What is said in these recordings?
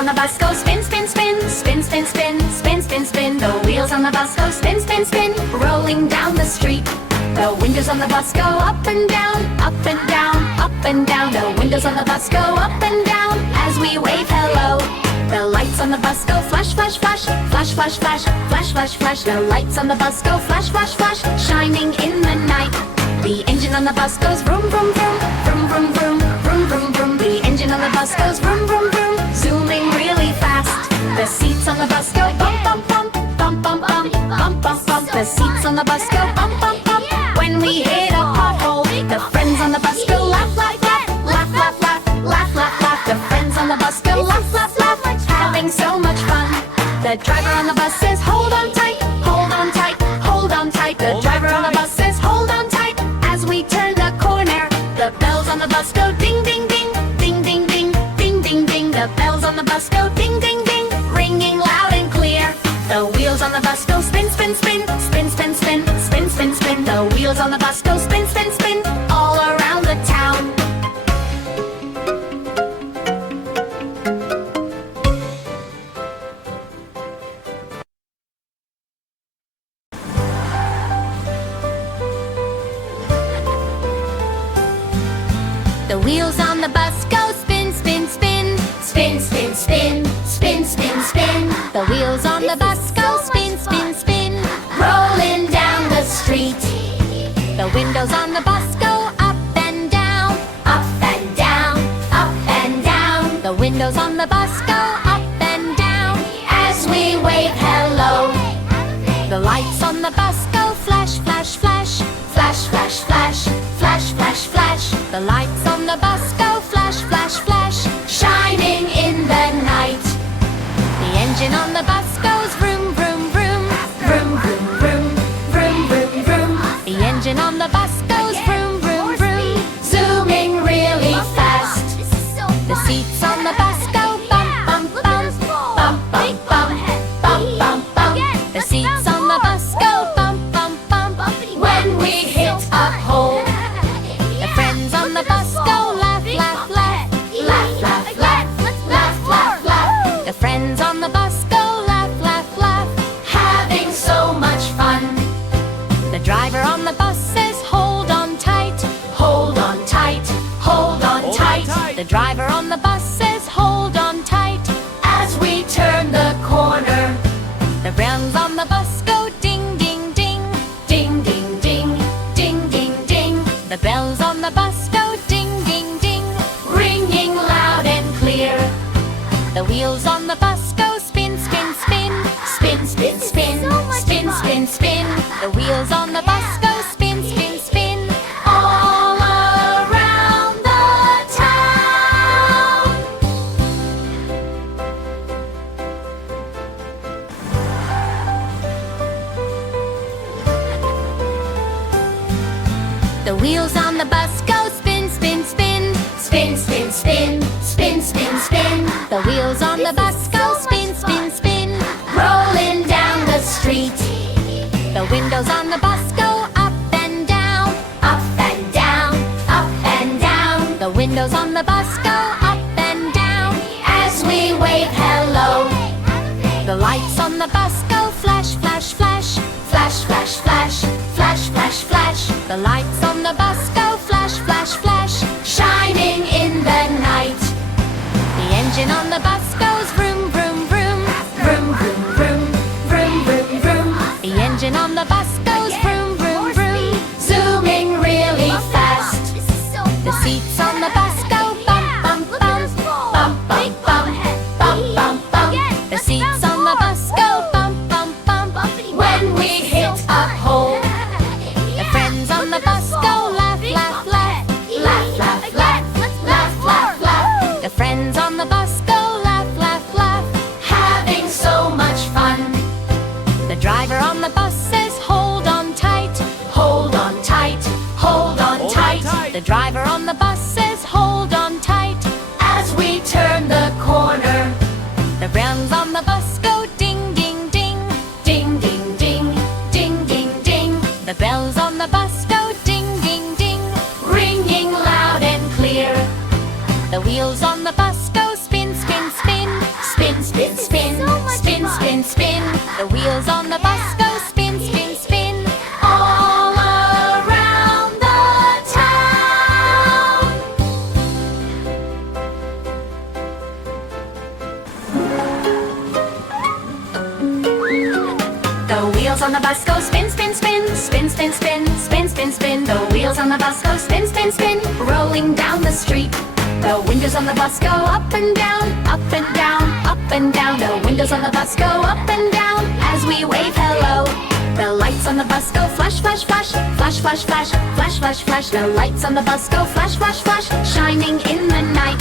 on the bus go spin, spin, spin, spin, spin, spin, spin, spin, spin. The wheels on the bus go spin, spin, spin, rolling down the street. The windows on the bus go up and down, up and down, up and down. The windows on the bus go up and down as we wave hello. The lights on the bus go flash, flash, flash, flash, flash, flash, flash, flash, flash. The lights on the bus go flash, flash, flash, shining in the night. The engine on the bus goes vroom, vroom, vroom, vroom, vroom, vroom, vroom, vroom, vroom. The engine on the bus goes vroom, vroom, vroom, zooming really fast. The seats on the bus go bump, bump, bump, bump, bump, bump, bump, bump, bump. The seats on the bus go bump, bump, bump. When we hit a pothole, the friends on the bus go laugh, laugh, laugh, laugh, laugh, laugh, laugh, laugh, laugh. The friends on the bus go laugh, laugh, laugh, having so much fun. The driver on the bus says hold on tight, hold on tight, hold on tight. The driver on the bus says hold on tight as we turn the corner. The bells on the bus go ding, ding, ding, ding, ding, ding, ding, ding, ding. The bells on the bus go ding, ding, ding, ringing loud and clear. The wheels on the bus go spin, spin, spin, spin, spin, spin, spin, spin, spin. The wheels on the bus go spin, spin, spin, all around the town. The wheels on the bus go spin, spin, spin, spin, spin, spin, spin, spin, spin. The wheels on the bus go spin, spin, spin, rolling down the street. The windows on the bus go up and down, up and down, up and down. The windows on the bus go up and down as we wave hello. The lights on the bus go flash, flash, flash, flash, flash, flash, flash, flash, flash. The lights on the bus go flash, flash, flash, shining in the night. The engine on the bus goes vroom, vroom, vroom, vroom, vroom, vroom, vroom, vroom, vroom. The engine on the bus goes vroom, vroom, vroom, zooming really fast. The seats on the bus go bump, bump, bump, bump, bump, bump, bump, bump, bump. The seats on the bus go bump, bump, bump when we hit a hole. The friends on the bus go laugh, laugh, laugh, laugh, laugh, laugh, laugh, laugh, laugh. The friends on the bus go laugh, laugh, laugh, having so much fun. The driver on the bus says hold on tight, hold on tight, hold on tight. The driver on the bus says hold on tight as we turn the corner. The bells on the bus go ding, ding, ding, ding, ding, ding, ding, ding, ding. The bells on the bus go ding, ding, ding, ringing loud and clear. The wheels on the bus go spin, spin, spin, spin, spin, spin, spin, spin, spin. The wheels on the bus go spin, spin, spin, all around the town. The wheels on the bus go spin, spin, spin, spin, spin, spin, spin, spin, spin. The wheels on the bus go spin, spin, spin, rolling down the street. The windows on the bus go up and down, up and down, up and down. The windows on the bus go up and down as we wave hello. The lights on the bus go flash, flash, flash, flash, flash, flash, flash, flash, flash. The lights on the bus go flash, flash, flash, shining in the night. The engine on the bus goes vroom, vroom, vroom, vroom, vroom, vroom, vroom, vroom, vroom. The engine on the bus goes vroom, vroom, vroom, zooming really fast. The seats on the bus go bump, bump, bump, bump, bump, bump, bump, bump, bump. The seats on the bus go bump, bump, bump when we hit a hole. The friends on the bus go laugh, laugh, laugh, laugh, laugh, laugh, laugh, laugh, laugh. The friends on the bus go laugh, laugh, laugh, having so much fun. The driver on the bus says hold on tight, hold on tight, hold on tight. The driver on the bus says hold on tight as we turn the corner. The bells on the bus go ding, ding, ding, ding, ding, ding, ding, ding, ding. The bells on the bus go ding, ding, ding, ringing loud and clear. The wheels on the bus go spin, spin, spin, spin. on the bus go spin, spin, spin, spin, spin, spin, spin, spin, spin. The wheels on the bus go spin, spin, spin, rolling down the street. The windows on the bus go up and down, up and down, up and down. The windows on the bus go up and down as we wave hello. The lights on the bus go flash, flash, flash, flash, flash, flash, flash, flash, flash. The lights on the bus go flash, flash, flash, shining in the night.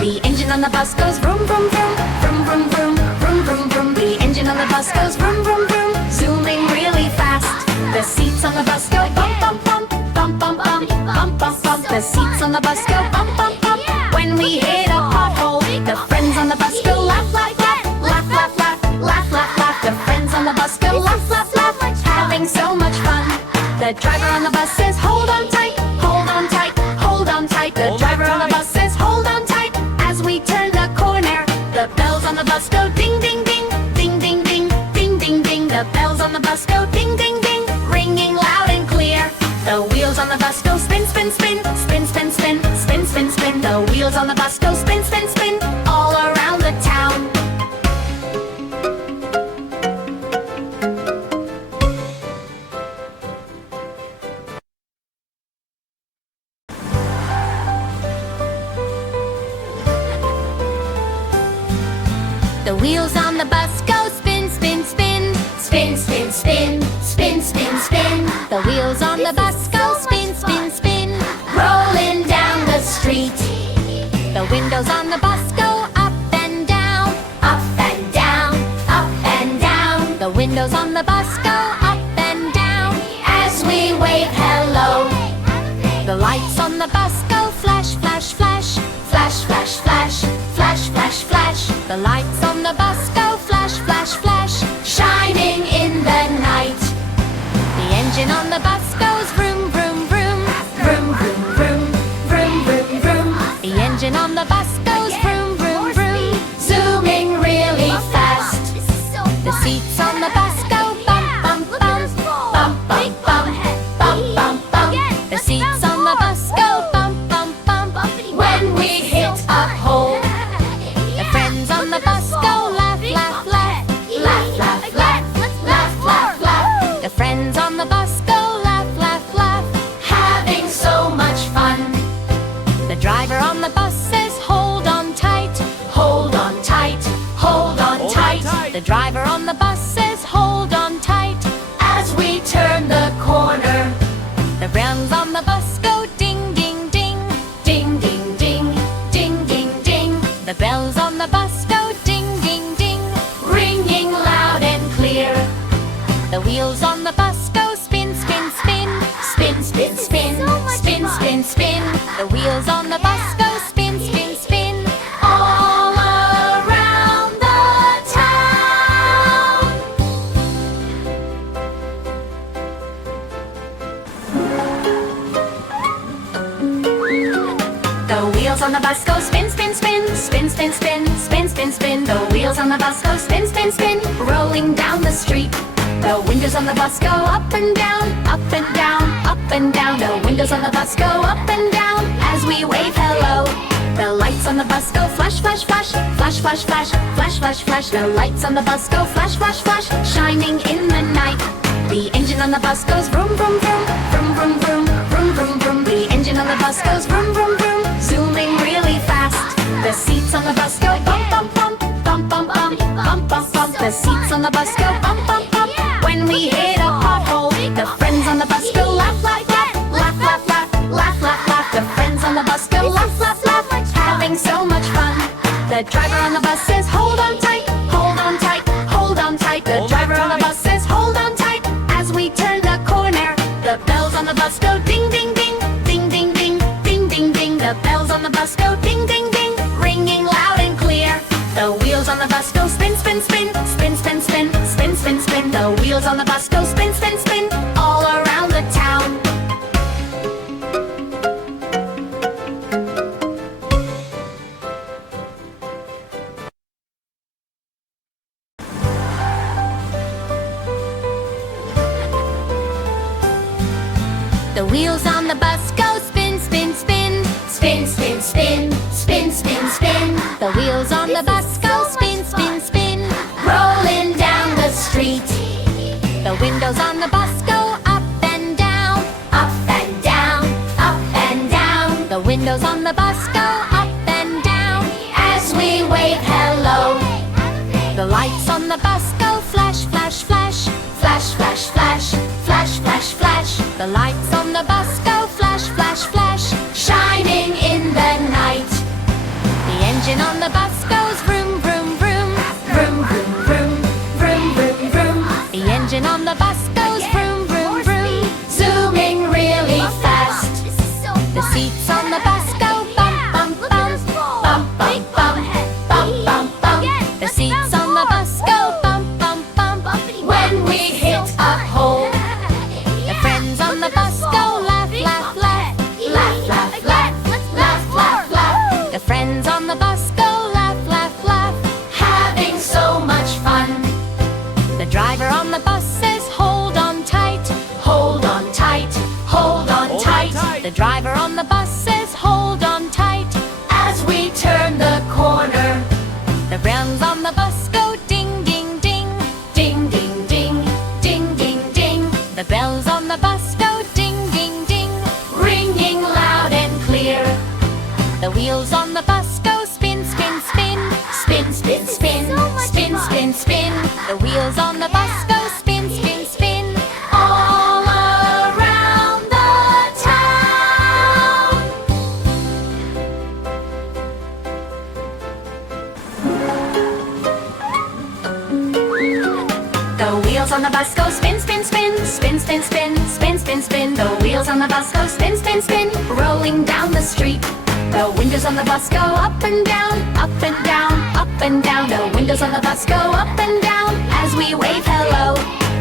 The engine on the bus goes vroom, vroom, vroom, vroom, vroom, vroom, vroom, vroom, vroom. The engine on the bus goes vroom, vroom, vroom, zooming really fast. The seats on the bus go bump, bump, bump, bump, bump, bump, bump, bump, bump. The seats on the bus go bump, bump, bump. When we hit a pothole, the friends on the bus go laugh, laugh, laugh, laugh, laugh, laugh, laugh, laugh, laugh. The friends on the bus go laugh, laugh, laugh, having so much fun. The driver on the bus says hold on tight, hold on tight, hold on tight. The driver on the bus says hold on tight as we turn the corner. The bells on the bus go ding, ding, ding, ding, ding, ding, ding, ding, ding. The bells on the bus go ding, ding, ding, ringing loud and clear. The wheels on the bus go spin, spin, spin, spin, spin, spin, spin, spin, spin. The wheels on the bus go spin, spin, spin, all around the town. The wheels on the bus go spin, spin, spin, spin, spin, spin, spin, spin, spin. The wheels on the bus go spin, spin, spin, rolling down the street. The windows on the bus go up and down, up and down, up and down. The windows on the bus go up and down as we wave hello. The lights on the bus go flash, flash, flash, flash, flash, flash, flash, flash, flash. The lights on the bus go flash, flash, flash, shining in the night. The engine on the bus goes vroom, vroom, vroom, vroom, vroom, vroom, vroom, vroom, vroom. The engine on the bus goes vroom, vroom, vroom, zooming really fast. The seats on the bus go bump, bump, bump, bump, bump, bump, bump, bump, bump. The seats on the bus go bump, bump, bump when we hit a hole. The friends on the bus go laugh, laugh, laugh, laugh, laugh, laugh, laugh, laugh, laugh. The friends on the bus go laugh, laugh, laugh, having so much fun. The driver on the bus says hold on tight, hold on tight, hold on tight. The driver on the bus says hold on tight as we turn the corner. The bells on the bus go ding, ding, ding, ding, ding, ding, ding, ding, ding. The bells on the bus go ding, ding, ding, ringing loud and clear. The wheels on the bus go spin, spin, spin, spin, spin, spin, spin, spin, spin. The wheels on the bus go spin, spin, spin, all around the town. The wheels on the bus go spin, spin, spin, spin, spin, spin, spin, spin, spin. The wheels on the bus go spin, spin, spin, rolling down the street. The windows on the bus go up and down, up and down, up and down. The windows on the bus go up and down as we wave hello. The lights on the bus go flash, flash, flash, flash, flash, flash, flash, flash, flash. The lights on the bus go flash, flash, flash, shining in the night. The engine on the bus goes vroom, vroom, vroom, vroom, vroom, vroom, vroom, vroom, vroom. The engine on the bus goes vroom, vroom, vroom, zooming really fast. The seats on the bus go bump, bump, bump, bump, bump, bump, bump, bump, bump. The seats on the bus go bump, bump, bump. When we hit a pothole, the friends on the bus go laugh, laugh, laugh, laugh, laugh, laugh, laugh, laugh, laugh. The friends on the bus go laugh, laugh, laugh, having so much fun. The driver on the bus says hold on tight, hold on tight, hold on tight. The driver on the bus says hold on tight as we turn the corner. The bells on the bus go ding, ding, ding, ding, ding, ding, ding, ding, ding. The bells on the bus go ding, ding, ding, ringing loud and clear. The wheels on the bus go spin, spin, spin, spin, spin, spin, spin, spin, spin. The wheels on the bus go spin, spin, spin, all around the town. The wheels on the bus go spin, spin, spin, spin, spin, spin, spin, spin, spin. The wheels on the bus go spin, spin, spin, rolling down the street. The windows windows on the bus go up and down as we wave hello. The lights on the bus go flash, flash, flash, flash, flash, flash, flash, flash, flash. The lights on the bus go flash, flash, flash, shining in the night. The engine on the bus goes vroom, vroom, vroom, vroom, vroom, vroom, vroom, vroom, vroom. The engine on the bus goes vroom, vroom, vroom, zooming really fast. The seats on the bus go bump, bump, bump, bump, bump, bump, bump, bump, bump. The seats on the bus go bump, bump, bump when we hit a hole. The friends on the bus go laugh, laugh, laugh, laugh, laugh, laugh, laugh, laugh, laugh. The friends on the bus go laugh, laugh, laugh, having so much fun. The driver on the bus says hold on tight, hold on tight, hold on tight. The driver on the bus says hold on tight as we turn the corner. The bells on the bus go ding, ding, ding, ding, ding, ding, ding, ding, ding. The bells on the bus go ding, ding, ding, ringing loud and clear. The wheels on the bus go spin, spin, spin, spin, spin, spin, spin, spin, spin. The wheels on the bus go spin, spin, spin, all around the town. The wheels on the bus go spin, spin, spin, spin, spin, spin, spin, spin, spin. The wheels on the bus go spin, spin, spin, rolling down the street. The windows on the bus go up and down, up and down, up and down. The windows on the bus go up and down as we wave hello.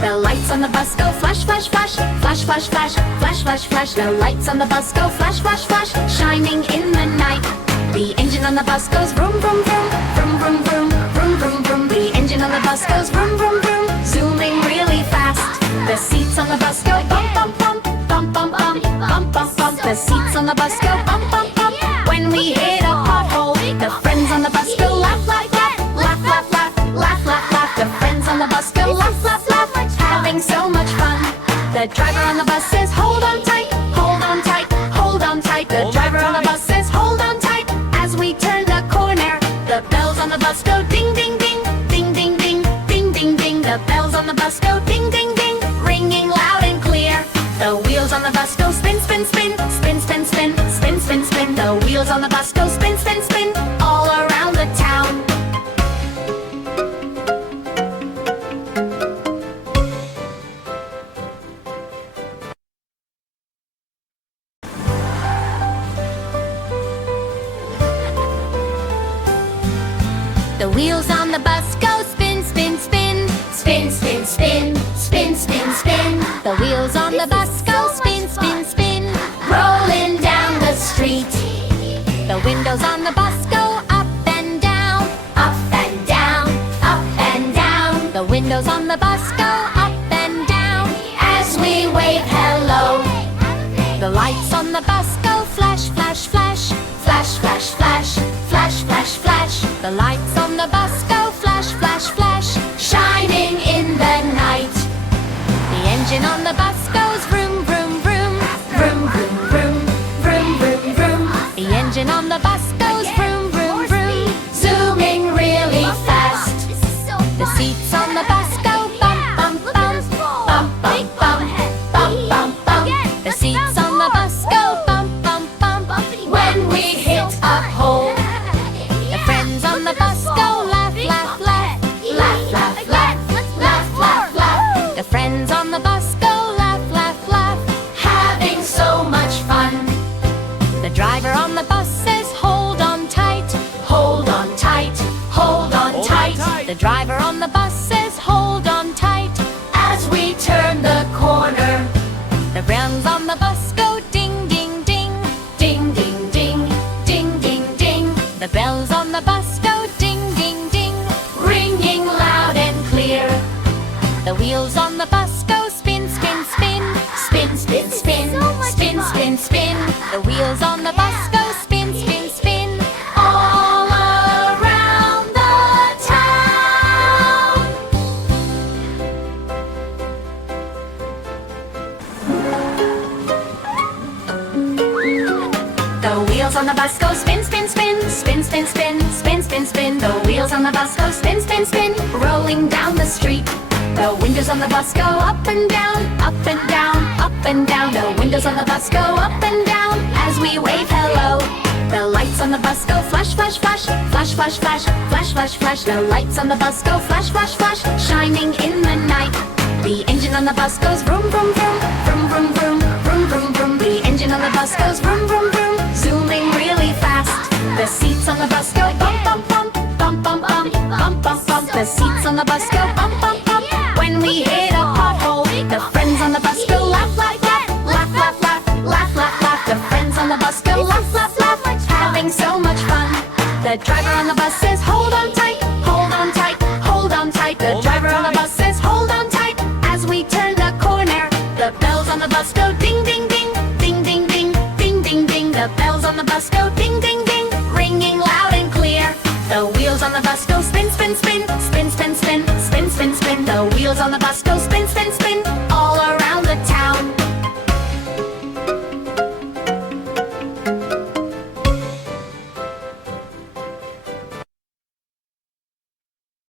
The lights on the bus go flash, flash, flash, flash, flash, flash, flash, flash, flash. The lights on the bus go flash, flash, flash, shining in the night. The engine on the bus goes vroom, vroom, vroom, vroom, vroom, vroom, vroom, vroom, vroom. The engine on the bus goes vroom, vroom, vroom, zooming really fast. The seats on the bus go bump, bump, bump, bump, bump, bump, bump, bump, bump. The seats on the bus go bump, bump, bump when we hit a pothole. The friends on the bus go laugh, laugh, laugh, laugh, laugh, laugh, laugh, laugh, laugh. The friends on the bus go laugh, laugh, laugh, having so much fun. The driver on the bus says hold on tight, hold on tight, hold on tight. The driver on the bus says hold on tight as we turn the corner. The bells on the bus go ding, ding, ding, ding, ding, ding, ding, ding, ding. The bells on the bus go ding, ding, ding, ringing loud and clear. The wheels on the bus go spin, spin, spin, spin, spin, spin, spin, spin, spin. The wheels on the bus go spin, spin, spin, all around the town. The wheels on the bus go spin, spin, spin, spin, spin, spin, spin, spin, spin. The wheels on the bus go spin, spin, spin, rolling down the street. The windows on the bus go up and down, up and down, up and down. The windows on the bus go up and down as we wave hello. The lights on the bus go flash, flash, flash, flash, flash, flash, flash, flash, flash. The lights on the bus go flash, flash, flash, shining in the night. The engine on the bus goes vroom, vroom, vroom, vroom, vroom, vroom, vroom, vroom, vroom. The engine on the bus goes vroom, vroom, vroom, zooming really fast. The seats on the bus go bump, bump, bump, bump, bump, bump, bump, bump, bump. The seats on the bus go bump, bump, bump when we hit a hole. The friends on the bus go laugh, laugh, laugh, laugh, laugh, laugh, laugh, laugh, laugh. The friends on the bus go laugh, laugh, laugh, having so much fun. The driver on the bus says hold on tight, hold on tight, hold on tight. The driver on the bus says hold on tight as we turn the corner. The bells on the bus go ding, ding, ding, ding, ding, ding, ding, ding, ding. The bells on the bus go ding, ding, ding, ringing loud and clear. The wheels on the bus go spin, spin, spin, spin, spin, spin, spin, spin, spin. The wheels on the bus go spin, spin, spin, all around the town. The wheels wheels on the bus go spin, spin, spin, spin, spin, spin, spin, spin, spin. The wheels on the bus go spin, spin, spin, rolling down the street. The windows on the bus go up and down, up and down, up and down. The windows on the bus go up and down as we wave hello. The lights on the bus go flash, flash, flash, flash, flash, flash, flash, flash, flash. The lights on the bus go flash, flash, flash, shining in the night. The engine on the bus goes vroom, vroom, vroom, vroom, vroom, vroom, vroom, vroom, vroom. The engine on the bus goes vroom, vroom, vroom, zooming really fast. The seats on the bus go bump, bump, bump, bump, bump, bump, bump, bump, bump. The seats on the bus go bump, bump, bump. When we hit a pothole, the friends on the bus go laugh, laugh, laugh, laugh, laugh, laugh, laugh, laugh, laugh. The friends on the bus go laugh, laugh, laugh, having so much fun. The driver on the bus says, hold on tight, hold on tight, hold on tight. The driver on the bus says, hold on tight, as we turn the corner. The bells on the bus go ding, ding, ding, ding, ding, ding, ding, ding, ding. The bells on the bus go ding, ding, ding, ringing loud and clear. The wheels on the bus go spin, spin, spin, spin, spin, spin, spin, spin, spin. The wheels on the bus go spin, spin, spin,